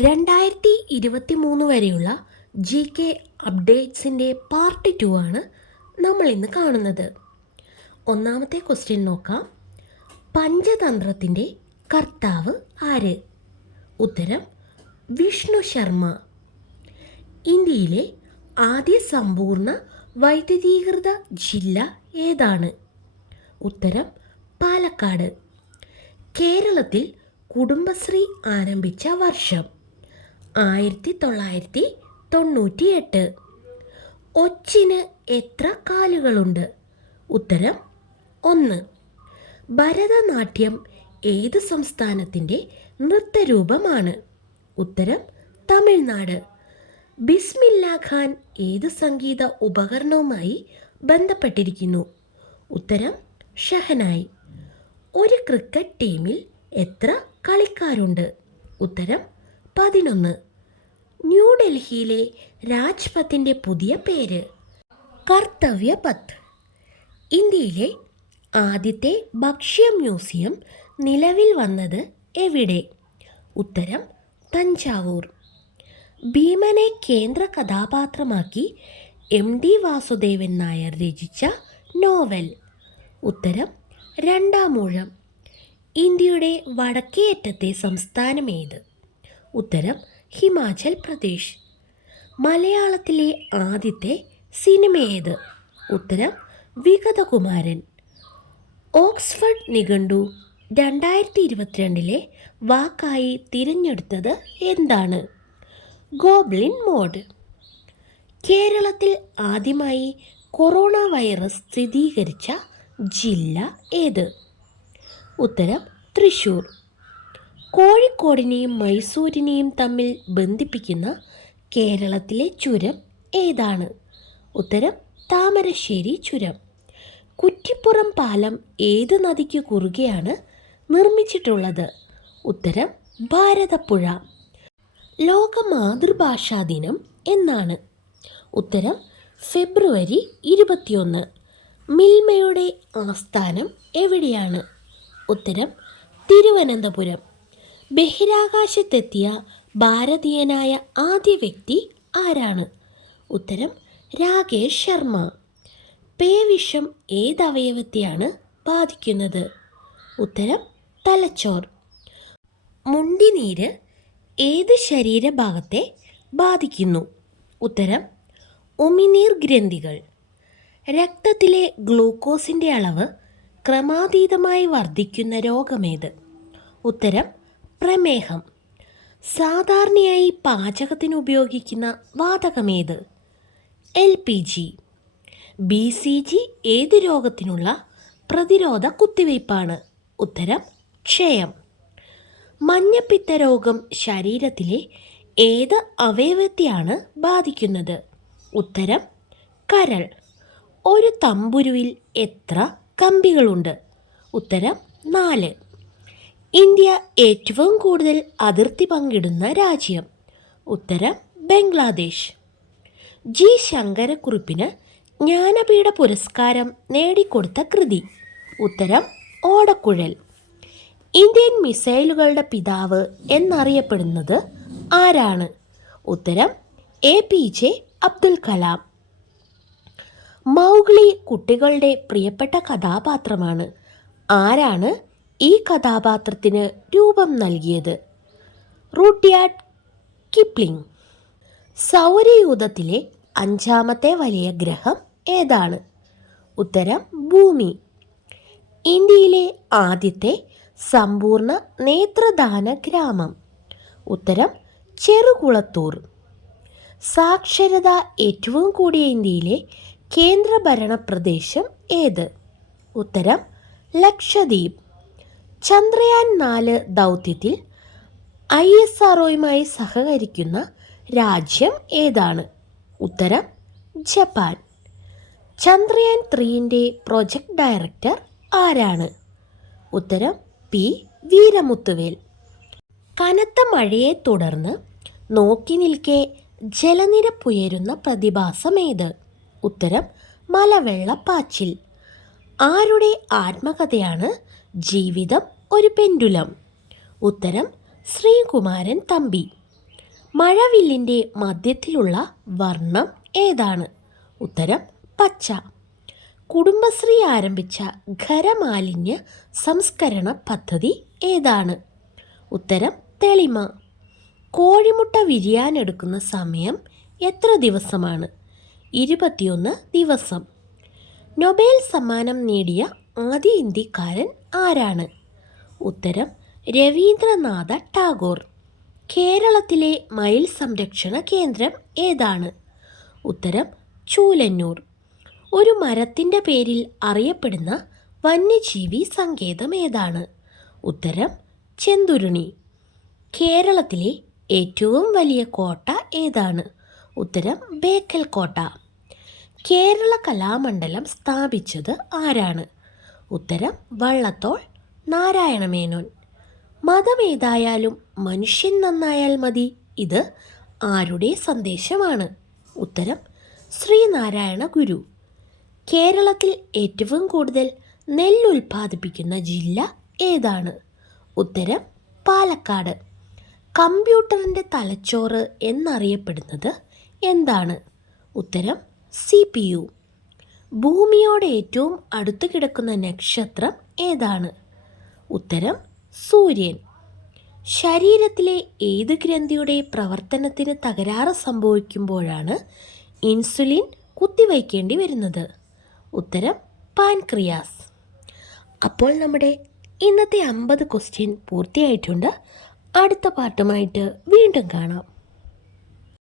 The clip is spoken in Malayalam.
രണ്ടായിരത്തി ഇരുപത്തി മൂന്ന് വരെയുള്ള ജി കെ അപ്ഡേറ്റ്സിന്റെ പാർട്ട് ടു ആണ് നമ്മൾ ഇന്ന് കാണുന്നത്. ഒന്നാമത്തെ ക്വസ്റ്റ്യൻ നോക്കാം. പഞ്ചതന്ത്രത്തിന്റെ കർത്താവ് ആര്? ഉത്തരം വിഷ്ണു ശർമ്മ. ഇന്ത്യയിലെ ആദ്യ സമ്പൂർണ വൈദ്യുതീകൃത ജില്ല ഏതാണ്? ഉത്തരം പാലക്കാട്. കേരളത്തിൽ കുടുംബശ്രീ ആരംഭിച്ച വർഷം. ആയിരത്തി തൊള്ളായിരത്തി തൊണ്ണൂറ്റി എട്ട് ഒച്ചിന് എത്ര കാലുകളുണ്ട്? ഉത്തരം ഒന്ന്. ഭരതനാട്യം ഏത് സംസ്ഥാനത്തിന്റെ നൃത്തരൂപമാണ്? ഉത്തരം തമിഴ്നാട്. ബിസ്മില്ല ഖാൻ ഏത് സംഗീത ഉപകരണവുമായി ബന്ധപ്പെട്ടിരിക്കുന്നു? ഉത്തരം ഷഹനായി. ഒരു ക്രിക്കറ്റ് ടീമിൽ എത്ര കളിക്കാരുണ്ട്? ഉത്തരം പതിനൊന്ന്. ന്യൂഡൽഹിയിലെ രാജ്പഥിന്റെ പുതിയ പേര് കർത്തവ്യപത്ത് ഇന്ത്യയിലെ ആദ്യത്തെ ഭക്ഷ്യ മ്യൂസിയം നിലവിൽ വന്നത് എവിടെ? ഉത്തരം തഞ്ചാവൂർ. ഭീമനെ കേന്ദ്ര കഥാപാത്രമാക്കി എം ഡി വാസുദേവൻ നായർ രചിച്ച നോവൽ. ഉത്തരം രണ്ടാമൂഴം ഇന്ത്യയുടെ വടക്കേയറ്റത്തെ സംസ്ഥാനം ഏത് ഉത്തരം ഹിമാചൽ പ്രദേശ്. മലയാളത്തിലെ ആദ്യത്തെ സിനിമ ഏത് ഉത്തരം വിഗതകുമാരൻ. ഓക്സ്ഫർഡ് നിഘണ്ടു. രണ്ടായിരത്തി ഇരുപത്തിരണ്ടിലെ വാക്കായി തിരഞ്ഞെടുത്തത് എന്താണ്? Goblin mode. കേരളത്തിൽ ആദ്യമായി കൊറോണ വൈറസ് സ്ഥിരീകരിച്ച ജില്ല ഏത്? ഉത്തരം തൃശൂർ. കോഴിക്കോടിനെയും മൈസൂരിനെയും തമ്മിൽ ബന്ധിപ്പിക്കുന്ന കേരളത്തിലെ ചുരം ഏതാണ്? ഉത്തരം താമരശ്ശേരി ചുരം. കുറ്റിപ്പുറം പാലം ഏത് നദിക്ക് കുറുകെയാണ് നിർമ്മിച്ചിട്ടുള്ളത്? ഉത്തരം ഭാരതപ്പുഴ. ലോക മാതൃഭാഷാ ദിനം എന്നാണ്. ഉത്തരം ഫെബ്രുവരി ഇരുപത്തിയൊന്ന്. മിൽമയുടെ ആസ്ഥാനം എവിടെയാണ്? ഉത്തരം തിരുവനന്തപുരം. ബഹിരാകാശത്തെത്തിയ ഭാരതീയനായ ആദ്യ വ്യക്തി ആരാണ്? ഉത്തരം രാകേഷ് ശർമ്മ. പേവിഷം ഏതവയവത്തെയാണ് ബാധിക്കുന്നത്? ഉത്തരം തലച്ചോർ. മുണ്ടിനീര് ഏത് ശരീരഭാഗത്തെ ബാധിക്കുന്നു? ഉത്തരം ഉമിനീർ ഗ്രന്ഥികൾ രക്തത്തിലെ ഗ്ലൂക്കോസിന്റെ അളവ് ക്രമാതീതമായി വർദ്ധിക്കുന്ന രോഗമേത്? ഉത്തരം പ്രമേഹം. സാധാരണയായി പാചകത്തിന് ഉപയോഗിക്കുന്ന വാതകമേത്? L P G. B C G ഏത് രോഗത്തിനുള്ള പ്രതിരോധ കുത്തിവയ്പ്പാണ്? ഉത്തരം ക്ഷയം. മഞ്ഞപ്പിത്ത രോഗം ശരീരത്തിലെ ഏത് അവയവത്തെയാണ് ബാധിക്കുന്നത്? ഉത്തരം കരൾ. ഒരു തമ്പുരുവിൽ എത്ര കമ്പികളുണ്ട്? ഉത്തരം നാല്. ഇന്ത്യ ഏറ്റവും കൂടുതൽ അതിർത്തി പങ്കിടുന്ന രാജ്യം. ഉത്തരം ബംഗ്ലാദേശ്. ജി. ശങ്കരക്കുറിപ്പിന് ജ്ഞാനപീഠ പുരസ്കാരം നേടിക്കൊടുത്ത കൃതി. ഉത്തരം ഓടക്കുഴൽ. ഇന്ത്യൻ മിസൈലുകളുടെ പിതാവ് എന്നറിയപ്പെടുന്നത് ആരാണ്? ഉത്തരം A. P. J. Abdul Kalam. Mowgli കുട്ടികളുടെ പ്രിയപ്പെട്ട കഥാപാത്രമാണ്. ആരാണ്? ഈ കഥാപാത്രത്തിന് രൂപം നൽകിയത് റൂട്ട്യാഡ് കിപ്ലിംഗ്. സൗരയൂഥത്തിലെ അഞ്ചാമത്തെ വലിയ ഗ്രഹം ഏതാണ്? ഉത്തരം ഭൂമി. ഇന്ത്യയിലെ ആദ്യത്തെ സമ്പൂർണ നേത്രദാന ഗ്രാമം. ഉത്തരം ചെറുകുളത്തൂർ. സാക്ഷരത ഏറ്റവും കൂടിയ ഇന്ത്യയിലെ കേന്ദ്രഭരണ പ്രദേശം ഏത്? ഉത്തരം ലക്ഷദ്വീപ്. ചന്ദ്രയാൻ നാല് ദൗത്യത്തിൽ ഐ എസ് ആർഒയുമായി സഹകരിക്കുന്ന രാജ്യം ഏതാണ്? ഉത്തരം ജപ്പാൻ. ചന്ദ്രയാൻ ത്രീന്റെ പ്രൊജക്ട് ഡയറക്ടർ ആരാണ്? ഉത്തരം പി. വീരമുത്തുവേൽ. കനത്ത മഴയെ തുടർന്ന് നോക്കി നിൽക്കെ ജലനിരപ്പുയരുന്ന പ്രതിഭാസമേത്? ഉത്തരം മലവെള്ളപ്പാച്ചിൽ. ആരുടെ ആത്മകഥയാണ് ജീവിതം ഒരു പെൻഡുലം. ഉത്തരം ശ്രീകുമാരൻ തമ്പി. മഴവില്ലിന്റെ മധ്യത്തിലുള്ള വർണം ഏതാണ്? ഉത്തരം പച്ച. കുടുംബശ്രീ ആരംഭിച്ച ഖരമാലിന്യ സംസ്കരണ പദ്ധതി ഏതാണ്? ഉത്തരം തെളിമ. കോഴിമുട്ട വിരിയാനെടുക്കുന്ന സമയം എത്ര ദിവസമാണ്? ഇരുപത്തിയൊന്ന് ദിവസം. നൊബേൽ സമ്മാനം നേടിയ ആദ്യ ഇന്ത്യക്കാരൻ ആരാണ്? ഉത്തരം രവീന്ദ്രനാഥ ടാഗോർ. കേരളത്തിലെ മയിൽ സംരക്ഷണ കേന്ദ്രം ഏതാണ്? ഉത്തരം ചൂലന്നൂർ. ഒരു മരത്തിന്റെ പേരിൽ അറിയപ്പെടുന്ന വന്യജീവി സങ്കേതം ഏതാണ്? ഉത്തരം ചെന്തുരുണി. കേരളത്തിലെ ഏറ്റവും വലിയ കോട്ട ഏതാണ്? ഉത്തരം ബേക്കൽ കോട്ട. കേരള കലാമണ്ഡലം സ്ഥാപിച്ചത് ആരാണ്? ഉത്തരം വള്ളത്തോൾ നാരായണമേനോൻ മതമേതായാലും മനുഷ്യൻ നന്നായാൽ മതി. ഇത് ആരുടെ സന്ദേശമാണ്? ഉത്തരം ശ്രീനാരായണ ഗുരു. കേരളത്തിൽ ഏറ്റവും കൂടുതൽ നെല്ല് ഉൽപ്പാദിപ്പിക്കുന്ന ജില്ല ഏതാണ്? ഉത്തരം പാലക്കാട്. കമ്പ്യൂട്ടറിന്റെ തലച്ചോറ് എന്നറിയപ്പെടുന്നത് എന്താണ്? ഉത്തരം സി പി യു. ഭൂമിയോട് ഏറ്റവും അടുത്ത് കിടക്കുന്ന നക്ഷത്രം ഏതാണ്? ഉത്തരം സൂര്യൻ. ശരീരത്തിലെ ഏത് ഗ്രന്ഥിയുടെ പ്രവർത്തനത്തിന് തകരാറ് സംഭവിക്കുമ്പോഴാണ് ഇൻസുലിൻ കുത്തിവയ്ക്കേണ്ടി വരുന്നത്? ഉത്തരം പാൻക്രിയാസ്. അപ്പോൾ നമ്മുടെ ഇന്നത്തെ അമ്പത് ക്വസ്റ്റ്യൻ പൂർത്തിയായിട്ടുണ്ട്. അടുത്ത പാട്ടുമായിട്ട് വീണ്ടും കാണാം.